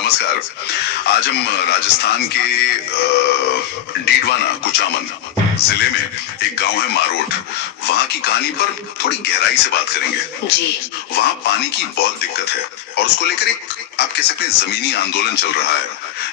नमस्कार। आज हम राजस्थान के डीडवाना कुचामन जिले में एक गांव है मारोट, वहाँ की कहानी पर थोड़ी गहराई से बात करेंगे। जी। वहाँ पानी की बहुत दिक्कत है और उसको लेकर एक आप कह सकते हैं जमीनी आंदोलन चल रहा है।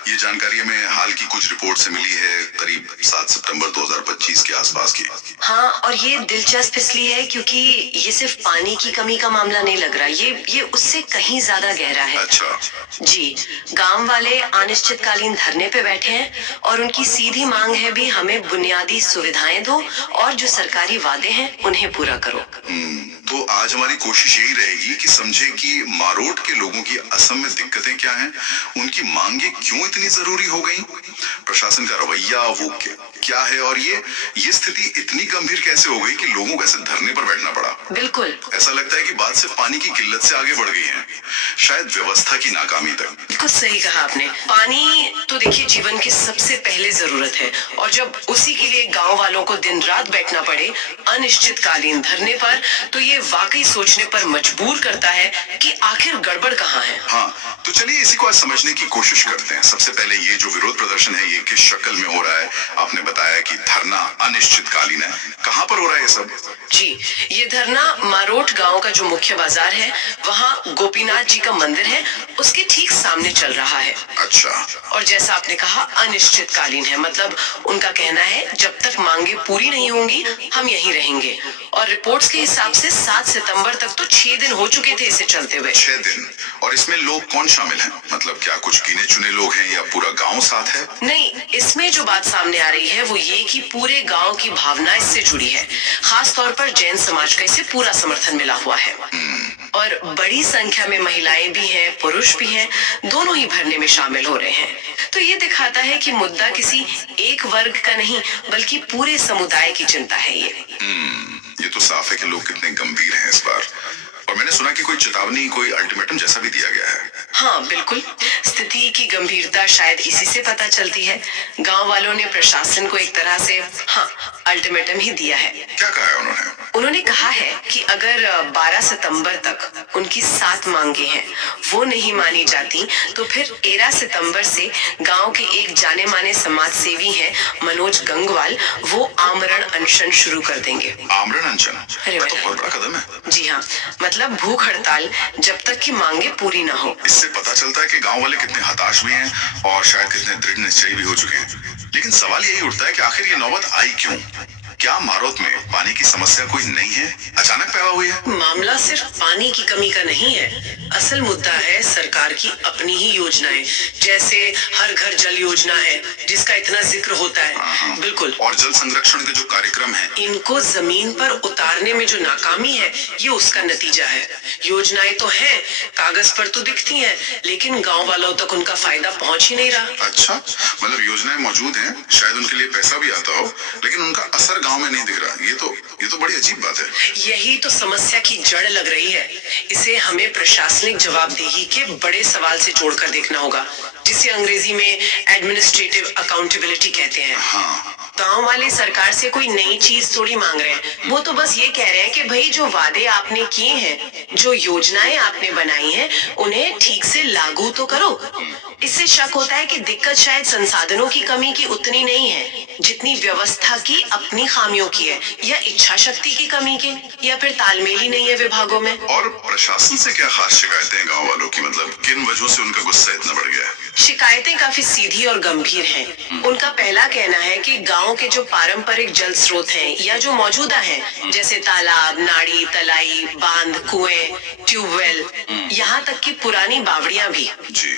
ये जानकारी हमें हाल की कुछ रिपोर्ट से मिली है, करीब 7 सितंबर 2025 के आसपास की। हाँ, और ये दिलचस्प इसलिए है क्योंकि ये सिर्फ पानी की कमी का मामला नहीं लग रहा, ये उससे कहीं ज्यादा गहरा है। अच्छा। जी, गांव वाले अनिश्चितकालीन धरने पे बैठे हैं और उनकी सीधी मांग है भी हमें बुनियादी सुविधाएं दो और जो सरकारी वादे हैं उन्हें पूरा करो। तो आज हमारी कोशिश यही रहेगी कि समझे कि मारोट के लोगों की असम में दिक्कतें क्या हैं, उनकी मांगे क्यों इतनी जरूरी हो गई, प्रशासन का रवैया वो क्या है और ये स्थिति इतनी गंभीर कैसे हो गई कि लोगों को ऐसे धरने पर बैठना पड़ा। बिल्कुल। ऐसा लगता है कि बात सिर्फ पानी की किल्लत से आगे बढ़ गई है, शायद व्यवस्था की नाकामी तक। बिल्कुल सही कहा आपने। पानी तो देखिए जीवन की सबसे पहले जरूरत है और जब उसी के लिए गांव वालों को दिन रात बैठना पड़े अनिश्चितकालीन धरने पर, तो ये वाकई सोचने पर मजबूर करता है कि आखिर गड़बड़ कहाँ है। हाँ, तो चलिए इसी को आज समझने की कोशिश करते हैं। सबसे पहले ये जो विरोध प्रदर्शन है ये किस शक्ल में हो रहा है? आपने बताया कि धरना अनिश्चितकालीन है, कहाँ पर हो रहा है ये सब? जी, ये धरना मारोट गांव का जो मुख्य बाजार है, वहाँ गोपीनाथ जी का मंदिर है, उसके ठीक सामने चल रहा है। अच्छा। और जैसा आपने कहा अनिश्चितकालीन है, मतलब उनका कहना है जब तक मांगे पूरी नहीं होंगी हम यहीं रहेंगे। और रिपोर्ट्स के हिसाब से 7 सितंबर तक तो 6 दिन हो चुके थे इसे चलते हुए। 6 दिन? और इसमें लोग कौन शामिल हैं? मतलब क्या कुछ गिने चुने लोग हैं या पूरा गांव साथ है? नहीं, इसमें जो बात सामने आ रही है वो ये कि पूरे गांव की भावना इससे जुड़ी है। खास तौर पर जैन समाज का इसे पूरा समर्थन मिला हुआ है और बड़ी संख्या में महिलाएं भी हैं, पुरुष भी हैं, दोनों ही भरने में शामिल हो रहे हैं। तो ये दिखाता है कि मुद्दा किसी एक वर्ग का नहीं बल्कि पूरे समुदाय की चिंता है। ये तो साफ है कि लोग कितने गंभीर हैं इस बार। और मैंने सुना कि कोई चेतावनी, कोई अल्टीमेटम जैसा भी दिया गया है। हाँ बिल्कुल, स्थिति की गंभीरता शायद इसी से पता चलती है। गांव वालों ने प्रशासन को एक तरह से अल्टीमेटम ही दिया है। क्या कहा है उन्होंने? उन्होंने कहा है कि अगर 12 सितंबर तक उनकी 7 मांगे हैं वो नहीं मानी जाती तो फिर 13 सितंबर से गांव के एक जाने माने समाज सेवी हैं मनोज गंगवाल, वो आमरण अनशन शुरू कर देंगे। आमरण अनशन? अरे तो बहुत बड़ा कदम है। जी हाँ, मतलब भूख हड़ताल जब तक की मांगे पूरी ना हो। इससे पता चलता है कि गांव वाले कितने हताश भी हैं और शायद कितने दृढ़ निश्चयी भी हो चुके हैं। लेकिन सवाल यही उठता है कि आखिर ये नौबत आई क्यों? क्या मारोत में पानी की समस्या कोई नहीं है, अचानक पैदा हुई है? मामला सिर्फ पानी की कमी का नहीं है, असल मुद्दा है सरकार की अपनी ही योजनाएं, जैसे हर घर जल योजना है जिसका इतना जिक्र होता है। बिल्कुल। और जल संरक्षण के जो कार्यक्रम हैं, इनको जमीन पर उतारने में जो नाकामी है ये उसका नतीजा है। योजनाएं तो हैं, कागज पर तो दिखती हैं, लेकिन गांव वालों तक उनका फायदा पहुंच ही नहीं रहा। अच्छा, मतलब योजनाएं मौजूद हैं, शायद उनके लिए पैसा भी आता हो, लेकिन उनका असर गांव में नहीं दिख रहा। ये तो बड़ी अजीब बात है। यही तो समस्या की जड़ लग रही है। इसे हमें प्रशासनिक जवाबदेही के बड़े सवाल से जोड़कर देखना होगा, जिसे अंग्रेजी में एडमिनिस्ट्रेटिव अकाउंटेबिलिटी कहते हैं। हाँ। गांव वाले सरकार से कोई नई चीज थोड़ी मांग रहे हैं, वो तो बस ये कह रहे हैं कि भाई जो वादे आपने किए हैं, जो योजनाएं आपने बनाई हैं, उन्हें ठीक से लागू तो करो। इससे शक होता है कि दिक्कत शायद संसाधनों की कमी की उतनी नहीं है जितनी व्यवस्था की अपनी खामियों की है, या इच्छा शक्ति की कमी की, या फिर तालमेल ही नहीं है विभागों में। और प्रशासन से क्या खास शिकायतें हैं गांव वालों की? मतलब किन वजहों से उनका गुस्सा इतना बढ़ गया है? शिकायतें काफी सीधी और गंभीर हैं। उनका पहला कहना है कि गांव के जो पारंपरिक जल स्रोत हैं या जो मौजूदा हैं, जैसे तालाब, नाड़ी, तलाई, बांध, कुएं, ट्यूबवेल, यहाँ तक कि पुरानी बावड़ियां भी, जी,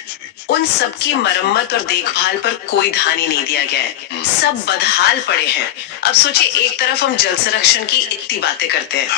उन सब की मरम्मत और देखभाल पर कोई ध्यान ही नहीं दिया गया है। सब बदहाल पड़े हैं। अब सोचिए, एक तरफ हम जल संरक्षण की इतनी बातें करते हैं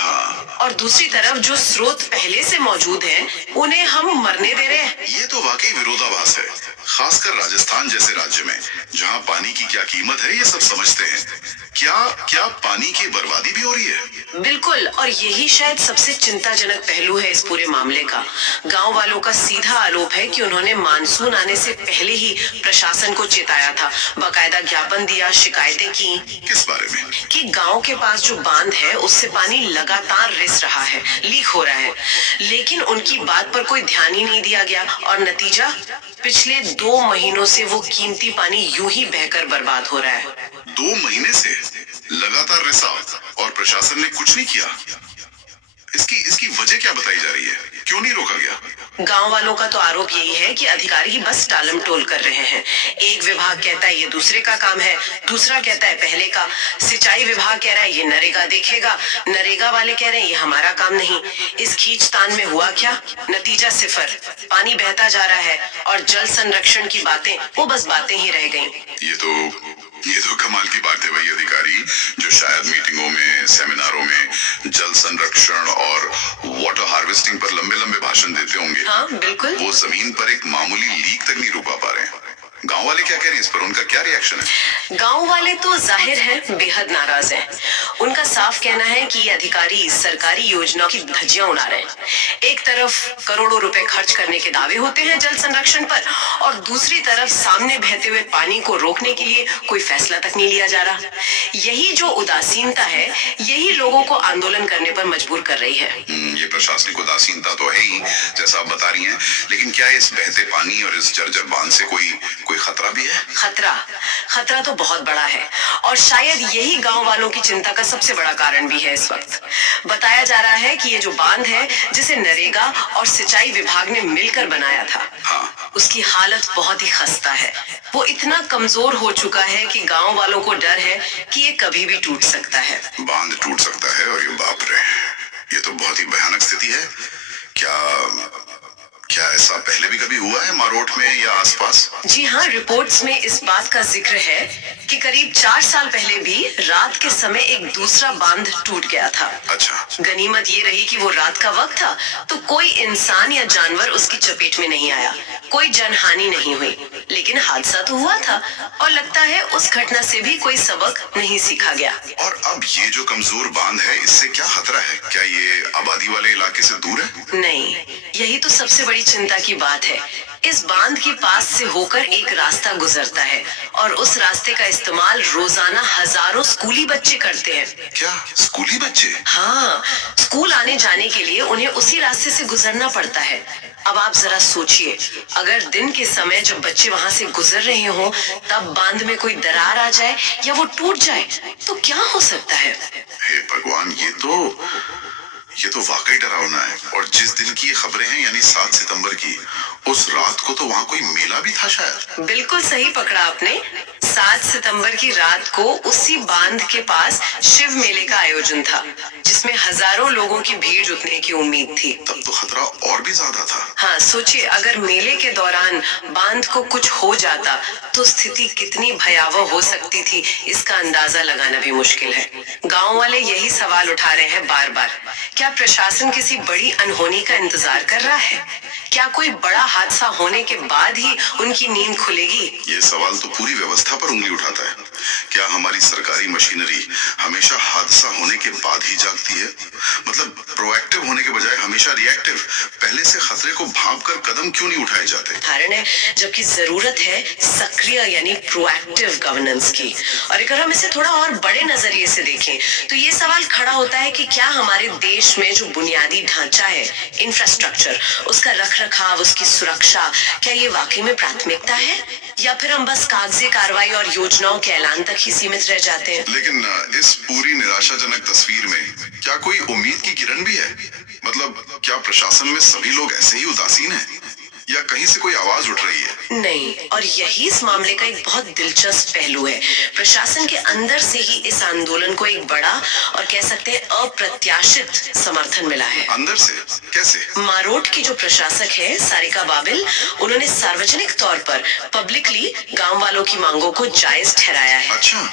और दूसरी तरफ जो स्रोत पहले से मौजूद हैं उन्हें हम मरने दे रहे हैं। ये तो वाकई विरोधाभास है, खासकर राजस्थान जैसे राज्य में जहाँ पानी की क्या कीमत है ये सब समझते हैं, क्या क्या पानी की बर्बादी भी हो रही है? बिल्कुल, और यही शायद सबसे चिंताजनक पहलू है इस पूरे मामले का। गांव वालों का सीधा आरोप है कि उन्होंने मानसून आने से पहले ही प्रशासन को चेताया था, बाकायदा ज्ञापन दिया, शिकायतें की किस बारे में? कि गांव के पास जो बांध है उससे पानी लगातार रिस रहा है, लीक हो रहा है। लेकिन उनकी बात पर कोई ध्यान ही नहीं दिया गया और नतीजा, पिछले 2 महीनों से वो कीमती पानी यूं ही बहकर बर्बाद हो रहा है। 2 महीने से लगातार रिसाव और प्रशासन ने कुछ नहीं किया। इसकी इसकी वजह क्या बताई जा रही है? क्यों नहीं रोका गया? गांव वालों का तो आरोप यही है कि अधिकारी बस टालम टोल कर रहे हैं। एक विभाग कहता है ये दूसरे का काम है, दूसरा कहता है पहले का। सिंचाई विभाग कह रहा है ये नरेगा देखेगा, नरेगा वाले कह रहे हैं ये हमारा काम नहीं। इस खींचतान में हुआ क्या? नतीजा सिफर, पानी बहता जा रहा है और जल संरक्षण की बातें वो बस बातें ही रह गईं। ये तो कमाल की बात है भाई। अधिकारी जो शायद मीटिंगों में, सेमिनारों में जल संरक्षण और वाटर हार्वेस्टिंग पर लंबे लंबे भाषण देते होंगे, हाँ बिल्कुल, वो जमीन पर एक मामूली लीक तक नहीं रुका पा रहे हैं। गांव वाले क्या कह रहे हैं इस पर? उनका क्या रिएक्शन है? गांव वाले तो जाहिर है बेहद नाराज हैं। उनका साफ कहना है कि ये अधिकारी सरकारी योजनाओं की धज्जियां उड़ा रहे हैं। एक तरफ करोड़ों रुपए खर्च करने के दावे होते हैं जल संरक्षण पर, और दूसरी तरफ सामने बहते हुए पानी को रोकने के लिए कोई फैसला तक नहीं लिया जा रहा। यही जो उदासीनता है, यही लोगों को आंदोलन करने पर मजबूर कर रही है। ये प्रशासनिक उदासीनता तो है ही, जैसा आप बता रही हैं, लेकिन क्या इस बहते पानी और इस जर्जर बांध से कोई खतरा भी है? खतरा तो बहुत बड़ा है और शायद यही गांव वालों की चिंता का सबसे बड़ा कारण भी है। इस वक्त बताया जा रहा है कि ये जो बांध है, जिसे नरेगा और सिंचाई विभाग ने मिलकर बनाया था, हाँ। उसकी हालत बहुत ही खस्ता है। वो इतना कमजोर हो चुका है कि गांव वालों को डर है कि ये कभी भी टूट सकता है। बांध टूट सकता है, और ये बाप रे, ये तो बहुत ही भयानक स्थिति है। क्या ऐसा पहले भी कभी हुआ है मारोट में या आसपास? जी हाँ, रिपोर्ट्स में इस बात का जिक्र है कि करीब 4 साल पहले भी रात के समय एक दूसरा बांध टूट गया था। अच्छा। गनीमत ये रही कि वो रात का वक्त था, तो कोई इंसान या जानवर उसकी चपेट में नहीं आया, कोई जनहानि नहीं हुई। लेकिन हादसा तो हुआ था और लगता है उस घटना से भी कोई सबक नहीं सीखा गया। और अब ये जो कमजोर बांध है, इससे क्या खतरा है? क्या ये आबादी वाले इलाके से दूर है? नहीं, यही तो सबसे बड़ी चिंता की बात है। इस बांध के पास से होकर एक रास्ता गुजरता है और उस रास्ते का इस्तेमाल रोजाना हजारों स्कूली बच्चे करते हैं। क्या स्कूली बच्चे? हाँ, स्कूल आने जाने के लिए उन्हें उसी रास्ते से गुजरना पड़ता है। अब आप जरा सोचिए, अगर दिन के समय जब बच्चे वहाँ से गुजर रहे हों, तब बांध में कोई दरार आ जाए या वो टूट जाए तो क्या हो सकता है? हे भगवान, ये तो वाकई डरावना है। और जिस दिन की ये खबरें हैं, यानी 7 सितंबर की, उस रात को तो वहाँ कोई मेला भी था शायद। बिल्कुल सही पकड़ा आपने। 7 सितंबर की रात को उसी बांध के पास शिव मेले का आयोजन था, जिसमें हजारों लोगों की भीड़ जुटने की उम्मीद थी। तब तो खतरा और भी ज्यादा था। हाँ, सोचिए, अगर मेले के दौरान बांध को कुछ हो जाता तो स्थिति कितनी भयावह हो सकती थी, इसका अंदाजा लगाना भी मुश्किल है। गांव वाले यही सवाल उठा रहे हैं बार बार। क्या प्रशासन किसी बड़ी अनहोनी का इंतजार कर रहा है? क्या कोई बड़ा हादसा होने के बाद ही उनकी नींद खुलेगी? ये सवाल तो पूरी व्यवस्था पर उंगली उठाता है। क्या हमारी सरकारी मशीनरी हमेशा हादसा होने के बाद ही जागती है? मतलब प्रोएक्टिव होने के बजाय हमेशा रिएक्टिव, पहले से खतरे को भांपकर कदम क्यों नहीं उठाए जाते? कारण है, जबकि जरूरत है सक्रिय यानी प्रोएक्टिव गवर्नेंस की। और अगर हम इसे थोड़ा और बड़े नजरिए से देखें तो ये सवाल खड़ा होता है कि क्या हमारे देश में जो बुनियादी ढांचा है, इंफ्रास्ट्रक्चर, उसका रखरखाव, उसकी सुरक्षा, क्या ये वाकई में प्राथमिकता है, या फिर हम बस कागजी कार्रवाई और योजनाओं के ऐलान तक ही सीमित रह जाते हैं? लेकिन इस पूरी निराशाजनक तस्वीर में क्या कोई उम्मीद की किरण भी है? मतलब क्या प्रशासन में सभी लोग ऐसे ही उदासीन हैं, या कहीं से कोई आवाज उठ रही है? नहीं, और यही इस मामले का एक बहुत दिलचस्प पहलू है। प्रशासन के अंदर से ही इस आंदोलन को एक बड़ा और कह सकते हैं अप्रत्याशित समर्थन मिला है। अंदर से कैसे? मारोट की जो प्रशासक है सारिका बाबिल, उन्होंने सार्वजनिक तौर पर पब्लिकली गांव वालों की मांगों को जायज ठहराया है। अच्छा,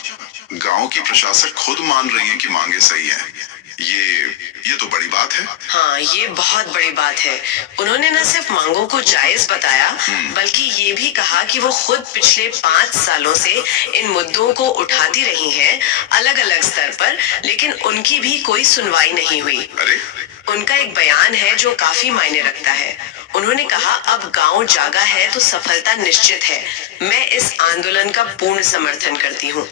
गांव की प्रशासक खुद मान रही है कि मांगे सही है। ये तो बड़ी बात है। हाँ, ये बहुत बड़ी बात है। उन्होंने न सिर्फ मांगों को जायज बताया, बल्कि ये भी कहा कि वो खुद पिछले 5 सालों से इन मुद्दों को उठाती रही हैं, अलग अलग स्तर पर, लेकिन उनकी भी कोई सुनवाई नहीं हुई। अरे उनका एक बयान है जो काफी मायने रखता है। उन्होंने कहा, अब गांव जागा है तो सफलता निश्चित है। मैं इस आंदोलन का पूर्ण समर्थन करती हूँ।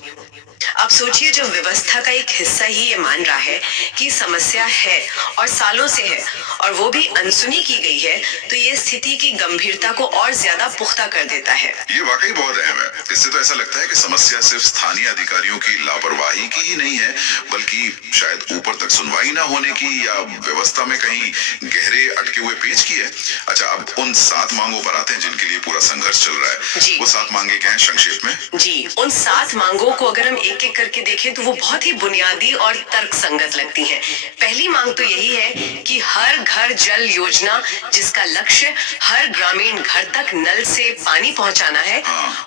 अब सोचिए, जब व्यवस्था का एक हिस्सा ही ये मान रहा है कि समस्या है और सालों से है, और वो भी अनसुनी की गई है, तो ये स्थिति की गंभीरता को और ज्यादा पुख्ता कर देता है। ये वाकई बहुत अहम है। इससे तो ऐसा लगता है कि समस्या सिर्फ स्थानीय अधिकारियों की लापरवाही की ही नहीं है, बल्कि शायद ऊपर तक सुनवाई ना होने की या व्यवस्था में कहीं गहरे अटके हुए पेच की है। अच्छा, अब उन 7 मांगों पर आते हैं जिनके लिए पूरा संघर्ष चल रहा है। जी। वो 7 मांगे क्या हैं संक्षेप में? जी, उन 7 मांगों को अगर हम एक एक करके देखें तो वो बहुत ही बुनियादी और तर्क संगत लगती हैं। पहली मांग तो यही है कि हर घर जल योजना, जिसका लक्ष्य हर ग्रामीण घर तक नल से पानी पहुंचाना है,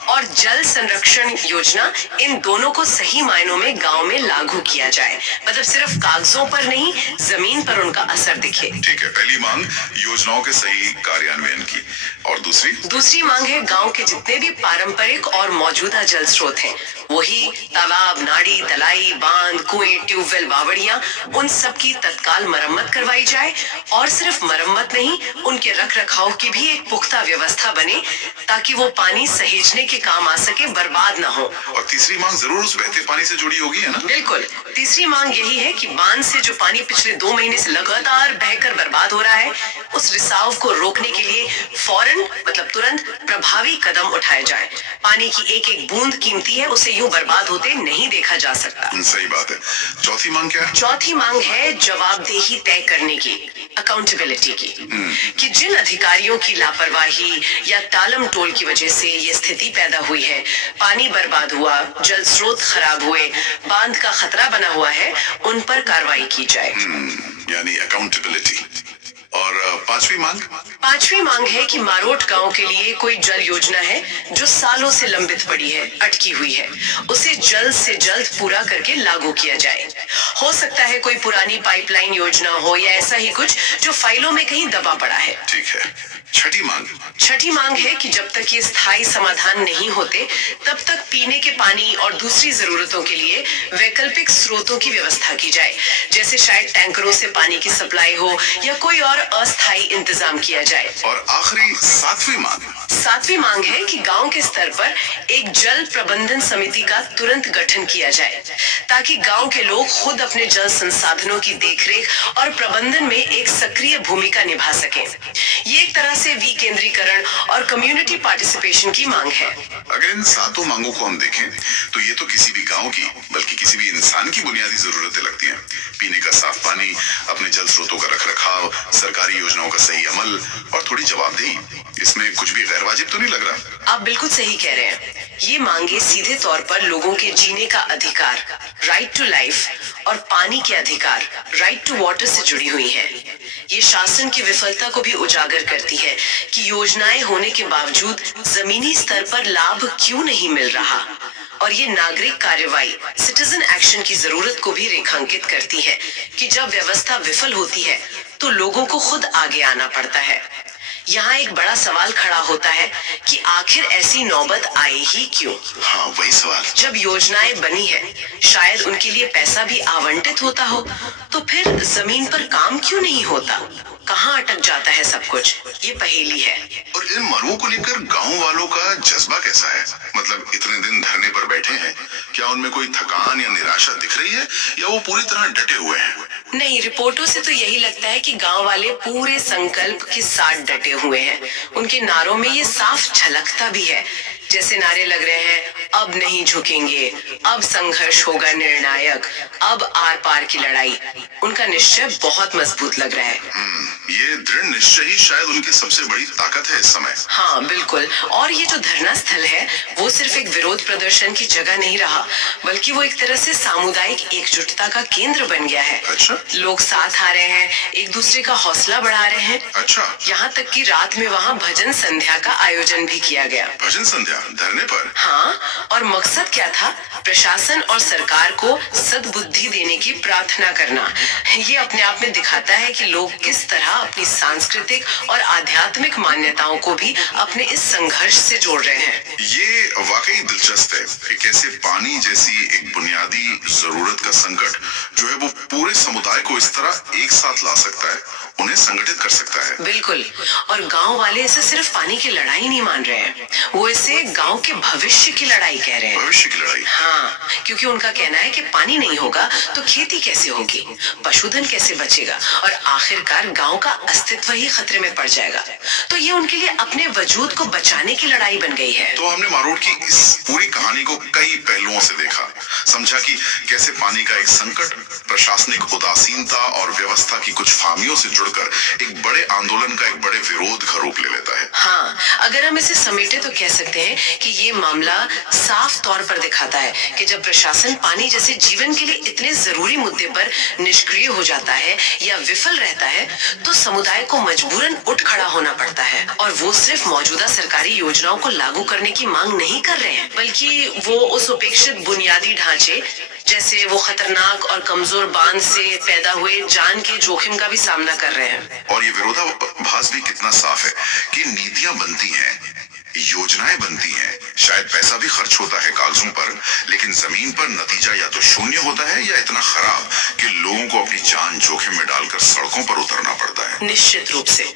और जल संरक्षण योजना, इन दोनों को सही मायनों में गांव में लागू किया जाए। मतलब सिर्फ कागजों पर नहीं, जमीन पर उनका असर दिखे। ठीक है, पहली मांग योजनाओं के सही कार्यान्वयन की। और दूसरी मांग है गांव के जितने भी पारंपरिक और मौजूदा जल स्रोत हैं, वही तालाब, नाड़ी, तलाई, बांध, कुएं, ट्यूबवेल, बावड़ियां, उन सब की तत्काल मरम्मत करवाई जाए। और सिर्फ मरम्मत नहीं, उनके रख रखाव की भी एक पुख्ता व्यवस्था बने, ताकि वो पानी सहेजने के काम आ सके, बर्बाद ना हो। और तीसरी मांग जरूर उस बहते पानी से जुड़ी होगी, है ना? बिल्कुल। तीसरी मांग यही है कि बांध से जो पानी पिछले 2 महीने से लगातार बहकर बर्बाद हो रहा है, उस रिसाव को रोकने के लिए फौरन, मतलब तुरंत, प्रभावी कदम उठाए जाए। पानी की एक एक बूंद कीमती है, उसे यूं बर्बाद होते नहीं देखा जा सकता। सही बात है। चौथी मांग क्या है? चौथी मांग है जवाबदेही तय करने की, अकाउंटेबिलिटी की, कि जिन अधिकारियों की लापरवाही या टालम टोल की वजह से ये स्थिति पैदा हुई है, पानी बर्बाद हुआ, जल स्रोत खराब हुए, बांध का खतरा बना हुआ है, उन पर कार्रवाई की जाए। यानी अकाउंटेबिलिटी। और पांचवी मांग है कि मारोट गांव के लिए कोई जल योजना है जो सालों से लंबित पड़ी है, अटकी हुई है, उसे जल्द से जल्द पूरा करके लागू किया जाए। हो सकता है कोई पुरानी पाइपलाइन योजना हो या ऐसा ही कुछ जो फाइलों में कहीं दबा पड़ा है। ठीक है। छठी मांग है कि जब तक ये स्थायी समाधान नहीं होते, तब तक पीने के पानी और दूसरी जरूरतों के लिए वैकल्पिक स्रोतों की व्यवस्था की जाए, जैसे शायद टैंकरों से पानी की सप्लाई हो या कोई और अस्थायी इंतजाम किया जाए। और आखिरी सातवीं मांग है कि गांव के स्तर पर एक जल प्रबंधन समिति का तुरंत गठन किया जाए, ताकि गांव के लोग खुद अपने जल संसाधनों की देखरेख और प्रबंधन में एक सक्रिय भूमिका निभा सकें। ये एक तरह से विकेंद्रीकरण और कम्युनिटी पार्टिसिपेशन की मांग है। अगर इन 7 मांगों को हम देखें तो ये तो किसी भी गांव की, बल्कि किसी भी इंसान की बुनियादी जरूरतें लगती हैं। पीने का साफ पानी, अपने जल स्रोतों का रखरखाव, सरकारी योजनाओं का सही अमल और थोड़ी जवाबदेही। इसमें कुछ भी गैर वाजिब तो नहीं लग रहा? आप बिल्कुल सही कह रहे हैं। ये मांगे सीधे तौर पर लोगों के जीने का अधिकार, राइट टू लाइफ, और पानी के अधिकार, राइट टू वाटर से जुड़ी हुई हैं। ये शासन की विफलता को भी उजागर करती है कि योजनाएं होने के बावजूद जमीनी स्तर पर लाभ क्यों नहीं मिल रहा। और ये नागरिक कार्रवाई, सिटीजन एक्शन की जरूरत को भी रेखांकित करती है कि जब व्यवस्था विफल होती है तो लोगों को खुद आगे आना पड़ता है। यहाँ एक बड़ा सवाल खड़ा होता है कि आखिर ऐसी नौबत आए ही क्यों? हाँ, वही सवाल। जब योजनाएं बनी है, शायद उनके लिए पैसा भी आवंटित होता हो, तो फिर जमीन पर काम क्यों नहीं होता? कहाँ अटक जाता है सब कुछ? ये पहेली है। और इन मांगों को लेकर गांव वालों का जज्बा कैसा है? मतलब इतने दिन धरने पर बैठे हैं, क्या उनमें कोई थकान या निराशा दिख रही है, या वो पूरी तरह डटे हुए हैं? नहीं, रिपोर्टों से तो यही लगता है कि गांव वाले पूरे संकल्प के साथ डटे हुए हैं। उनके नारों में ये साफ झलकता भी है, जैसे नारे लग रहे हैं, अब नहीं झुकेंगे, अब संघर्ष होगा निर्णायक, अब आर पार की लड़ाई। उनका निश्चय बहुत मजबूत लग रहा है। ये दृढ़ निश्चय ही शायद उनकी सबसे बड़ी ताकत है इस समय। हाँ, बिल्कुल। और ये जो धरना स्थल है, वो सिर्फ एक विरोध प्रदर्शन की जगह नहीं रहा, बल्कि वो एक तरह से सामुदायिक एकजुटता का केंद्र बन गया है। अच्छा? लोग साथ आ रहे हैं, एक दूसरे का हौसला बढ़ा रहे हैं। अच्छा? यहाँ तक कि रात में वहाँ भजन संध्या का आयोजन भी किया गया। भजन संध्या धरने पर? हाँ, और मकसद क्या था? प्रशासन और सरकार को सद्बुद्धि देने की प्रार्थना करना, ये अपने आप में दिखाता है कि लोग किस तरह अपनी सांस्कृतिक और आध्यात्मिक मान्यताओं को भी अपने इस संघर्ष से जोड़ रहे हैं। ये वाकई दिलचस्प है कि कैसे पानी जैसी एक बुनियादी जरूरत का संकट जो है वो पूरे समुदाय को इस तरह एक साथ ला सकता है, उन्हें संगठित कर सकता है। बिल्कुल, और गांव वाले इसे सिर्फ पानी की लड़ाई नहीं मान रहे हैं, वो इसे गांव के भविष्य की लड़ाई कह रहे हैं। भविष्य की लड़ाई। हाँ, क्योंकि उनका कहना है कि पानी नहीं होगा तो खेती कैसे होगी, पशुधन कैसे बचेगा और आखिरकार गांव का अस्तित्व ही खतरे में पड़ जाएगा। तो ये उनके लिए अपने वजूद को बचाने की लड़ाई बन गई है। तो हमने मारोट की इस पूरी कहानी को कई पहलुओं से देखा, समझा कि कैसे पानी का एक संकट प्रशासनिक उदासीनता और व्यवस्था की कुछ खामियों से जुड़कर एक बड़े आंदोलन का एक बड़े विरोध का रूप ले लेता है। हाँ, अगर हम इसे समेटे तो कह सकते हैं कि ये मामला साफ तौर पर दिखाता है कि जब प्रशासन पानी जैसे जीवन के लिए इतने जरूरी मुद्दे पर निष्क्रिय हो जाता है या विफल रहता है तो समुदाय को मजबूरन उठ खड़ा होना पड़ता है। और वो सिर्फ मौजूदा सरकारी योजनाओं को लागू करने की मांग नहीं कर रहे हैं, बल्कि वो उस उपेक्षित बुनियादी ढांचे जैसे वो खतरनाक और कमजोर बांध से पैदा हुए जान के जोखिम का भी सामना कर रहे हैं। और ये विरोधाभास भी कितना साफ है कि नीतियां बनती हैं, योजनाएं बनती हैं, शायद पैसा भी खर्च होता है कागजों पर, लेकिन जमीन पर नतीजा या तो शून्य होता है या इतना खराब कि लोगों को अपनी जान जोखिम में डालकर सड़कों पर उतरना पड़ता है। निश्चित रूप से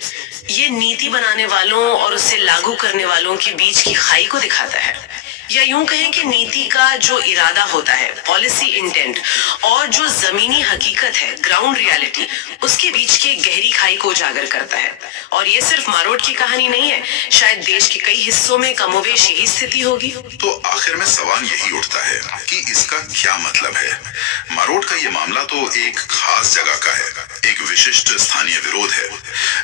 ये नीति बनाने वालों और उसे लागू करने वालों के बीच की खाई को दिखाता है, या यूं कहें कि नीति का जो इरादा होता है, पॉलिसी इंटेंट, और जो जमीनी हकीकत है, ग्राउंड रियलिटी, उसके बीच की गहरी खाई को उजागर करता है। और ये सिर्फ मारोट की कहानी नहीं है, शायद देश के कई हिस्सों में कमोबेश यही स्थिति होगी। तो आखिर में सवाल यही उठता है कि इसका क्या मतलब है। मारोट का ये मामला तो एक खास जगह का है, एक विशिष्ट स्थानीय विरोध है,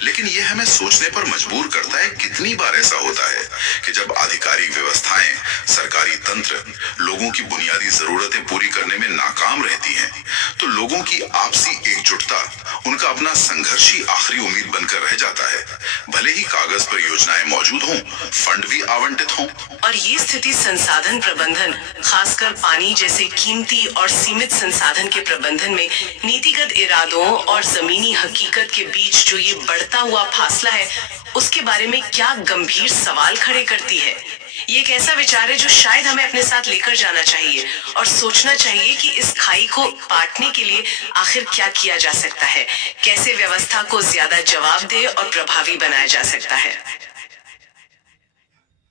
लेकिन ये हमें सोचने पर मजबूर करता है कितनी बार ऐसा होता है कि जब आधिकारिक व्यवस्थाएं, सरकारी तंत्र लोगों की बुनियादी जरूरतें पूरी करने में नाकाम रहती हैं, तो लोगों की आपसी एकजुटता, उनका अपना संघर्ष ही आखिरी उम्मीद बनकर रह जाता है, भले ही कागज पर योजनाएं मौजूद हों, फंड भी आवंटित हों। और ये स्थिति संसाधन प्रबंधन, खासकर पानी जैसे कीमती और सीमित संसाधन के प्रबंधन में नीतिगत इरादों और जमीनी हकीकत के बीच जो ये बढ़ता हुआ फासला है, उसके बारे में क्या गंभीर सवाल खड़े करती है। ये एक ऐसा विचार है जो शायद हमें अपने साथ लेकर जाना चाहिए और सोचना चाहिए कि इस खाई को पाटने के लिए आखिर क्या किया जा सकता है, कैसे व्यवस्था को ज्यादा जवाबदेह और प्रभावी बनाया जा सकता है।